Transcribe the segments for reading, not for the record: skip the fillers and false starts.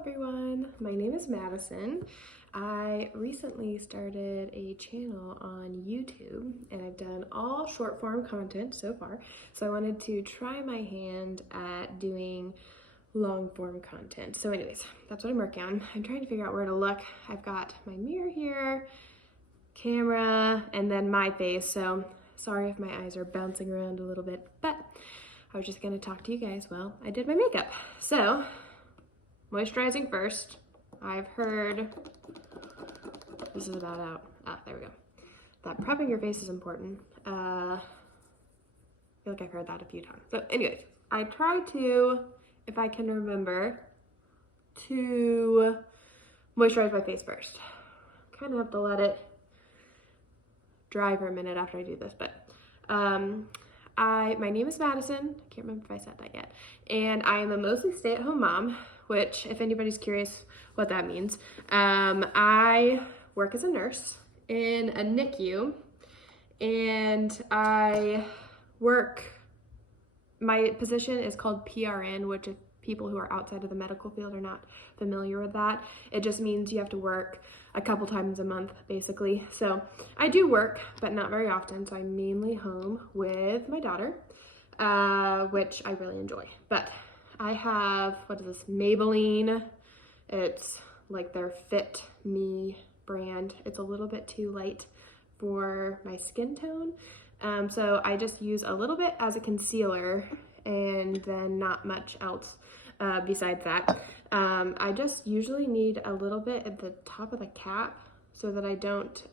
everyone, my name is Madison. I recently started a channel on YouTube and I've done all short form content so far. So I wanted to try my hand at doing long form content. So anyways, that's what I'm working on. I'm trying to figure out where to look. I've got my mirror here, camera, and then my face. So sorry if my eyes are bouncing around a little bit, but I was just gonna talk to you guys while I did my makeup. So moisturizing first. I've heard, this is about out, there we go, that prepping your face is important. I feel like I've heard that a few times. So anyways, I try to, if I can remember, to moisturize my face first. Kind of have to let it dry for a minute after I do this, but my name is Madison. I can't remember if I said that yet. And I am a mostly stay-at-home mom, which, if anybody's curious what that means, I work as a nurse in a NICU, and my position is called PRN, which if people who are outside of the medical field are not familiar with that, it just means you have to work a couple times a month, basically. So I do work, but not very often. So I'm mainly home with my daughter, which I really enjoy. But I have, what is this, Maybelline. It's like their Fit Me brand. It's a little bit too light for my skin tone. So I just use a little bit as a concealer and then not much else besides that. I just usually need a little bit at the top of the cap so that I don't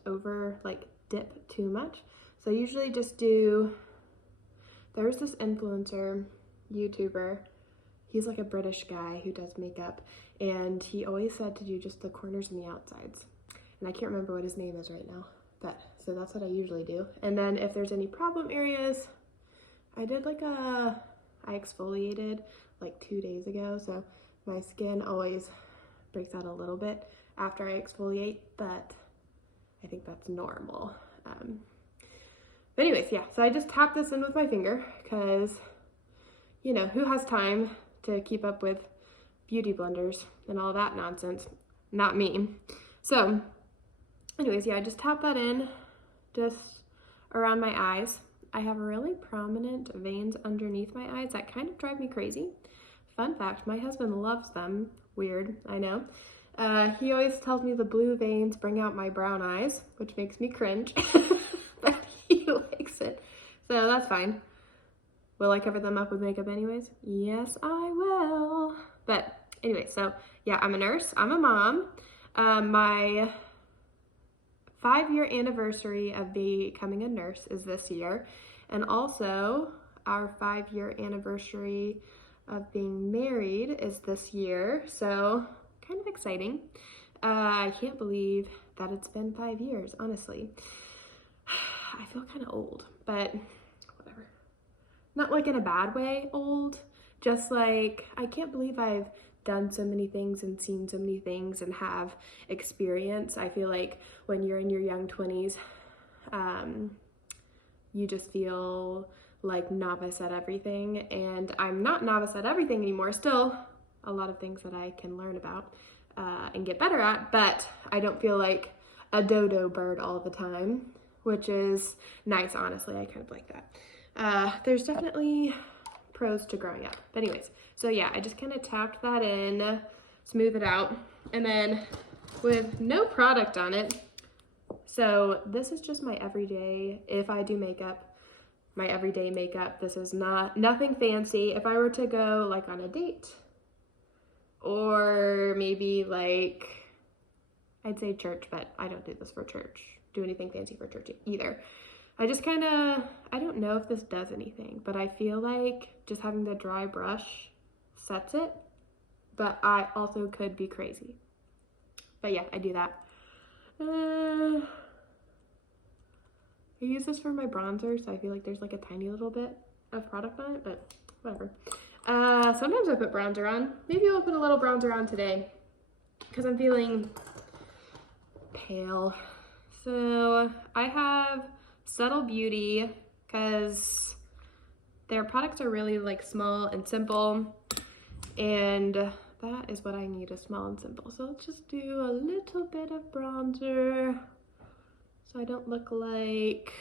dip too much. So I usually just do, there's this influencer, YouTuber, he's like a British guy who does makeup, and he always said to do just the corners and the outsides. And I can't remember what his name is right now, but so that's what I usually do. And then if there's any problem areas, I exfoliated like 2 days ago, so my skin always breaks out a little bit after I exfoliate, but I think that's normal. But anyways, yeah, so I just tap this in with my finger because, you know, who has time to keep up with beauty blenders and all that nonsense? Not me. So anyways, yeah, I just tap that in just around my eyes. I have really prominent veins underneath my eyes that kind of drive me crazy. Fun fact, my husband loves them. Weird, I know. He always tells me the blue veins bring out my brown eyes, which makes me cringe, but he likes it. So that's fine. Will I cover them up with makeup anyways? Yes, I will. But anyway, so yeah, I'm a nurse, I'm a mom. My 5-year anniversary of becoming a nurse is this year. And also our 5-year anniversary of being married is this year. So kind of exciting. I can't believe that it's been 5 years, honestly. I feel kind of old, but whatever. Not like in a bad way old, just like I can't believe I've done so many things and seen so many things and have experience. I feel like when you're in your young 20s, you just feel like novice at everything, and I'm not novice at everything anymore. Still a lot of things that I can learn about and get better at, but I don't feel like a dodo bird all the time, which is nice, honestly. I kind of like that. There's definitely pros to growing up. But anyways, so yeah, I just kind of tapped that in, smooth it out, and then with no product on it, so this is just my everyday, if I do makeup, my everyday makeup. This is nothing fancy. If I were to go like on a date, or maybe like, I'd say church, but I don't do this for church, do anything fancy for church either. I just kind of, I don't know if this does anything, but I feel like just having the dry brush sets it, but I also could be crazy. But yeah, I do that. I use this for my bronzer, so I feel like there's like a tiny little bit of product on it, but whatever. Sometimes I put bronzer on. Maybe I'll put a little bronzer on today because I'm feeling pale. So I have Subtle Beauty because their products are really like small and simple, and that is what I need, is small and simple. So let's just do a little bit of bronzer so I don't look like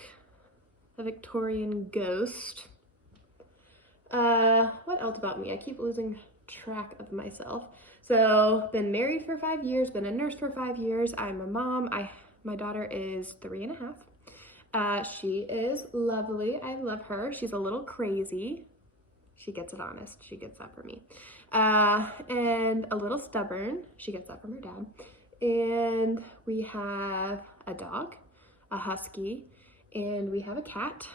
a Victorian ghost. What else about me? I keep losing track of myself. So, been married for 5 years, been a nurse for 5 years. I'm a mom. My daughter is 3.5. She is lovely. I love her. She's a little crazy. She gets it honest. She gets that from me. And a little stubborn. She gets that from her dad. And we have a dog, a husky, and we have a cat.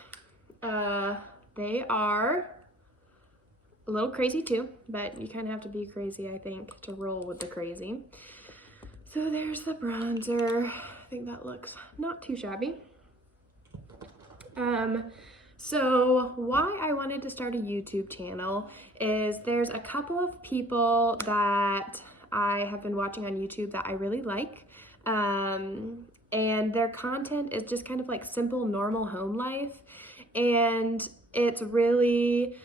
They are a little crazy too, but you kind of have to be crazy, I think, to roll with the crazy. So there's the bronzer. I think that looks not too shabby. So why I wanted to start a YouTube channel is there's a couple of people that I have been watching on YouTube that I really like. And their content is just kind of like simple, normal home life. And it's really,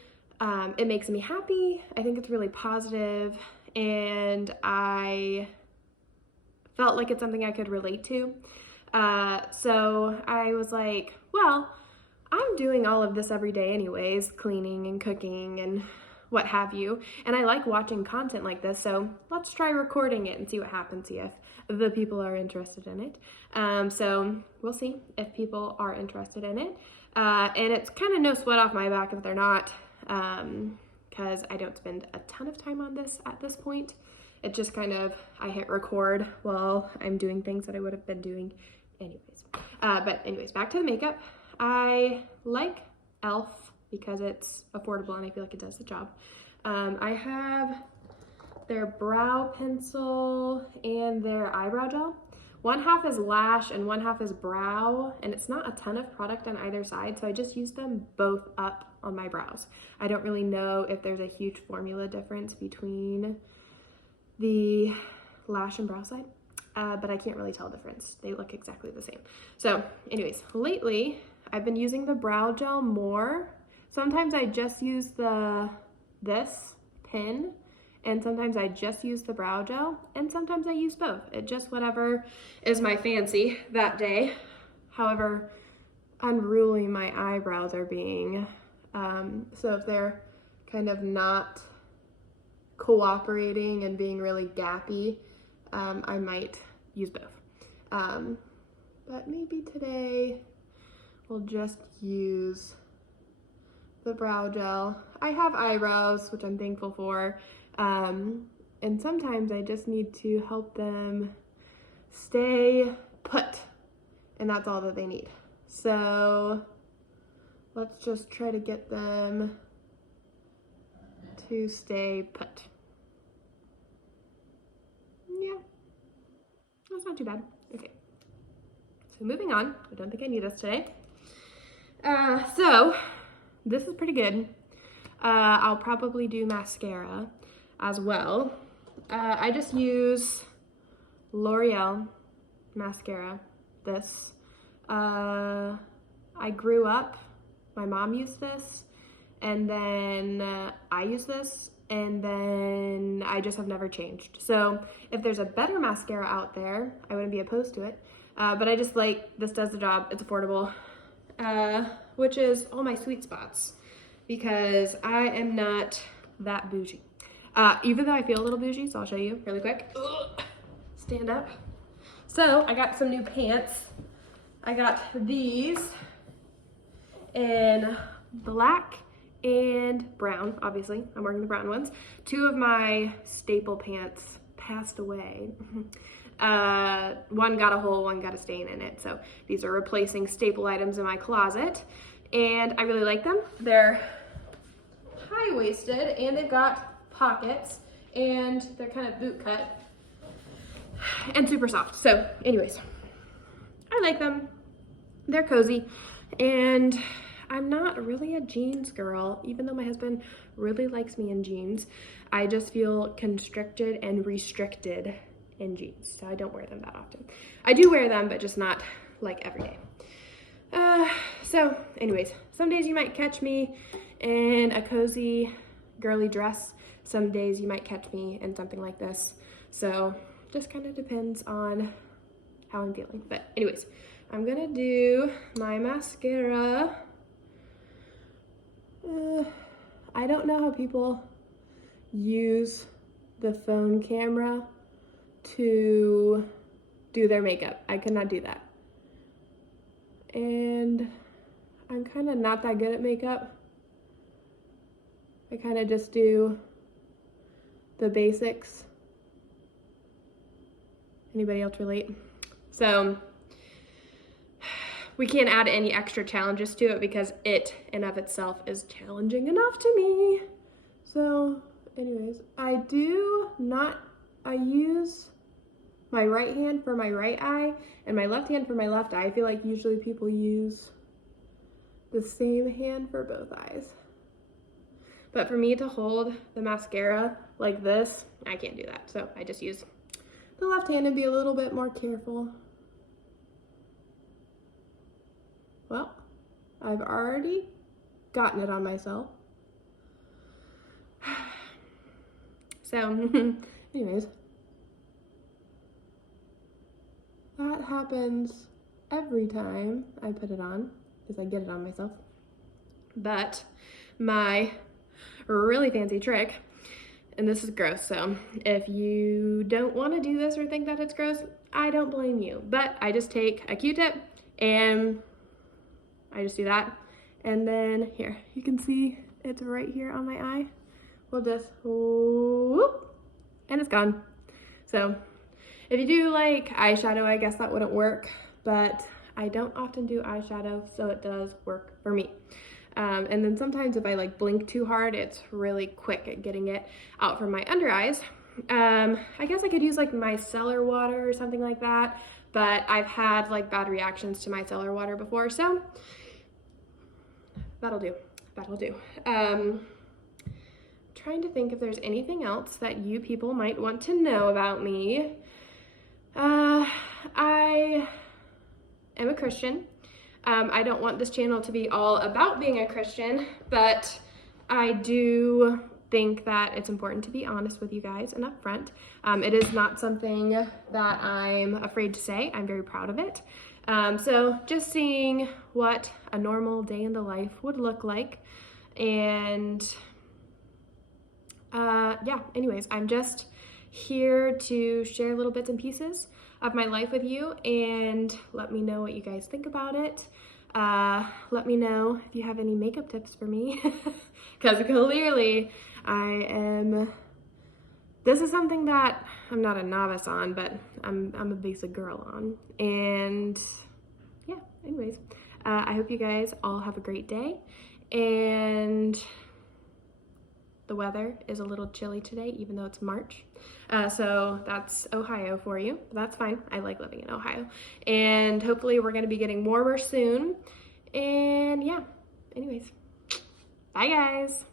it makes me happy. I think it's really positive, and I felt like it's something I could relate to. So I was like, well, I'm doing all of this every day anyways, cleaning and cooking and what have you. And I like watching content like this, so let's try recording it and see what happens, see if the people are interested in it. So we'll see if people are interested in it. And it's kind of no sweat off my back if they're not, because I don't spend a ton of time on this at this point. It just kind of, I hit record while I'm doing things that I would have been doing anyways. But anyways, back to the makeup. I like e.l.f. because it's affordable and I feel like it does the job. I have their brow pencil and their eyebrow gel. One half is lash and one half is brow, and it's not a ton of product on either side, so I just use them both up on my brows. I don't really know if there's a huge formula difference between the lash and brow side, but I can't really tell the difference. They look exactly the same. So anyways, lately I've been using the brow gel more. Sometimes I just use this pin, and sometimes I just use the brow gel, and sometimes I use both. It just whatever is my fancy that day. However unruly my eyebrows are being, so if they're kind of not cooperating and being really gappy, I might use both. But maybe today we'll just use the brow gel. I have eyebrows, which I'm thankful for, and sometimes I just need to help them stay put, and that's all that they need. So let's just try to get them to stay put. Yeah, that's not too bad. Okay, so moving on. I don't think I need this today. So this is pretty good. I'll probably do mascara as well. I just use L'Oreal mascara, this. I grew up, my mom used this, and then I use this, and then I just have never changed. So if there's a better mascara out there, I wouldn't be opposed to it. But I just like, this does the job, it's affordable, which is all my sweet spots, because I am not that bougie. Even though I feel a little bougie, so I'll show you really quick. Ugh. Stand up. So I got some new pants. I got these in black and brown, obviously. I'm wearing the brown ones. Two of my staple pants passed away. One got a hole, one got a stain in it. So these are replacing staple items in my closet. And I really like them. They're high-waisted and they've got pockets and they're kind of boot cut and super soft. So anyways, I like them. They're cozy, and I'm not really a jeans girl, even though my husband really likes me in jeans. I just feel constricted and restricted in jeans, so I don't wear them that often. I do wear them, but just not like every day. So anyways, some days you might catch me in a cozy girly dress. some days you might catch me in something like this. So just kind of depends on how I'm feeling. But anyways, I'm gonna do my mascara. I don't know how people use the phone camera to do their makeup. I could not do that. And I'm kind of not that good at makeup. I kind of just do the basics. Anybody else relate? So we can't add any extra challenges to it because it in of itself is challenging enough to me. So anyways, I use my right hand for my right eye and my left hand for my left eye. I feel like usually people use the same hand for both eyes. But for me to hold the mascara like this, I can't do that. So I just use the left hand and be a little bit more careful. Well, I've already gotten it on myself. So, anyways, that happens every time I put it on, because I get it on myself. But my really fancy trick, and this is gross, so if you don't want to do this or think that it's gross, I don't blame you. But I just take a Q-tip and I just do that. And then here, you can see it's right here on my eye. We'll just whoop, and it's gone. So if you do like eyeshadow, I guess that wouldn't work, but I don't often do eyeshadow, so it does work for me. And then sometimes if I like blink too hard, it's really quick at getting it out from my under eyes. I guess I could use like micellar water or something like that, but I've had like bad reactions to micellar water before, so that'll do. Trying to think if there's anything else that you people might want to know about me. I am a Christian. I don't want this channel to be all about being a Christian, but I do think that it's important to be honest with you guys and upfront. It is not something that I'm afraid to say. I'm very proud of it. So just seeing what a normal day in the life would look like. And yeah, anyways, I'm just here to share little bits and pieces of my life with you and let me know what you guys think about it. Let me know if you have any makeup tips for me, because clearly this is something that I'm not a novice on, but I'm a basic girl on. And yeah, anyways, I hope you guys all have a great day, and the weather is a little chilly today, even though it's March. So that's Ohio for you. But that's fine. I like living in Ohio. And hopefully we're going to be getting warmer soon. And yeah, anyways, bye guys.